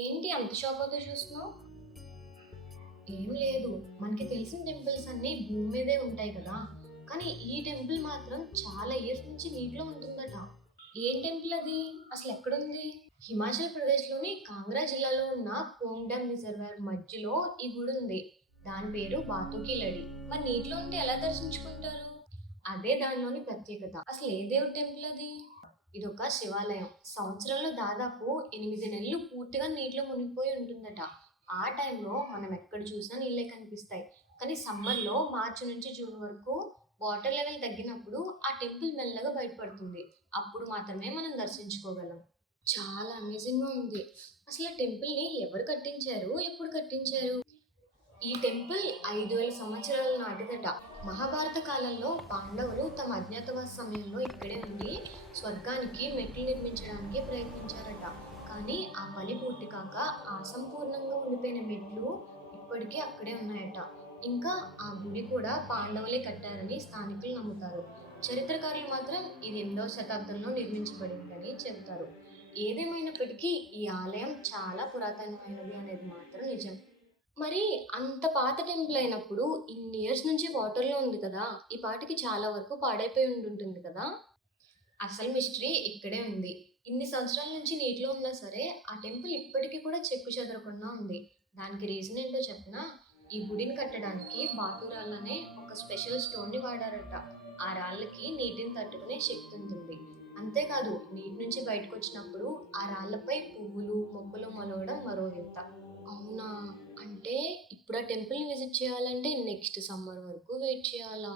ఏంటి అంత షాక్ అవుతూ చూస్తున్నావు? ఏం లేదు. మనకి తెలిసిన టెంపుల్స్ అన్నీ భూమి మీదే ఉంటాయి కదా! కానీ ఈ టెంపుల్ మాత్రం చాలా ఇయర్స్ నుంచి నీటిలో ఉంటుందట. ఏం టెంపుల్ అది? అసలెక్కడుంది? హిమాచల్ ప్రదేశ్‌లోని కాంగ్రా జిల్లాలో ఉన్న కోంగ్డమ్ రిజర్వాయర్ మధ్యలో ఈ గుడుంది. దాని పేరు బాతు కి లడి. మరి నీటిలో ఉంటే ఎలా దర్శించుకుంటారు? అదే దానిలోని ప్రత్యేకత. అసలు ఏ దేవుడి టెంపుల్ అది? ఇదొక శివాలయం. సంవత్సరంలో దాదాపు 8 నెలలు పూర్తిగా నీటిలో మునిగిపోయి ఉంటుందట. ఆ టైంలో మనం ఎక్కడ చూసినా నీళ్ళే కనిపిస్తాయి. కానీ సమ్మర్‌లో మార్చి నుంచి జూన్ వరకు వాటర్ లెవెల్ తగ్గినప్పుడు ఆ టెంపుల్ మెల్లగా బయటపడుతుంది. అప్పుడు మాత్రమే మనం దర్శించుకోగలం. చాలా అమేజింగ్‌గా ఉంది. అసలు ఆ టెంపుల్‌ని ఎవరు కట్టించారు? ఎప్పుడు కట్టించారు? ఈ టెంపుల్ 5,000 సంవత్సరాల నాటిదట. మహాభారత కాలంలో పాండవులు తమ అజ్ఞాతవాస సమయంలో ఇక్కడే ఉండి స్వర్గానికి మెట్లు నిర్మించడానికి ప్రయత్నించారట. కానీ ఆ పని పూర్తి కాక అసంపూర్ణంగా ఉండిపోయిన మెట్లు ఇప్పటికీ అక్కడే ఉన్నాయట. ఇంకా ఆ గుడి కూడా పాండవులే కట్టారని స్థానికులు నమ్ముతారు. చరిత్రకారులు మాత్రం ఇది 8వ శతాబ్దంలో నిర్మించబడిందని చెబుతారు. ఏదేమైనప్పటికీ ఈ ఆలయం చాలా పురాతనమైనది అనేది మాత్రం నిజం. మరి అంత పాత టెంపుల్ అయినప్పుడు ఇన్ని ఇయర్స్ నుంచి వాటర్‌లో ఉంది కదా! ఈ పాటికి చాలా వరకు పాడైపోయి ఉండుంటుంది కదా! అసలు మిస్టరీ ఇక్కడే ఉంది. ఇన్ని సంవత్సరాల నుంచి నీటిలో ఉన్నా సరే, ఆ టెంపుల్ ఇప్పటికి కూడా చెక్కు చెదరకుండా ఉంది. దానికి రీజన్ ఏంటో చెప్పనా? ఈ గుడిని కట్టడానికి బాటు రాళ్ళనే ఒక స్పెషల్ స్టోన్‌ని వాడారట. ఆ రాళ్ళకి నీటిని తట్టుకునే శక్తి ఉంటుంది. అంతేకాదు నీటి నుంచి బయటకొచ్చినప్పుడు ఆ రాళ్ళపై పువ్వులు, మొక్కలు మొలవడం మరో వింత. అవునా! అంటే ఇప్పుడు ఆ టెంపుల్‌ని విజిట్ చేయాలంటే నెక్స్ట్ సమ్మర్ వరకు వెయిట్ చేయాలా?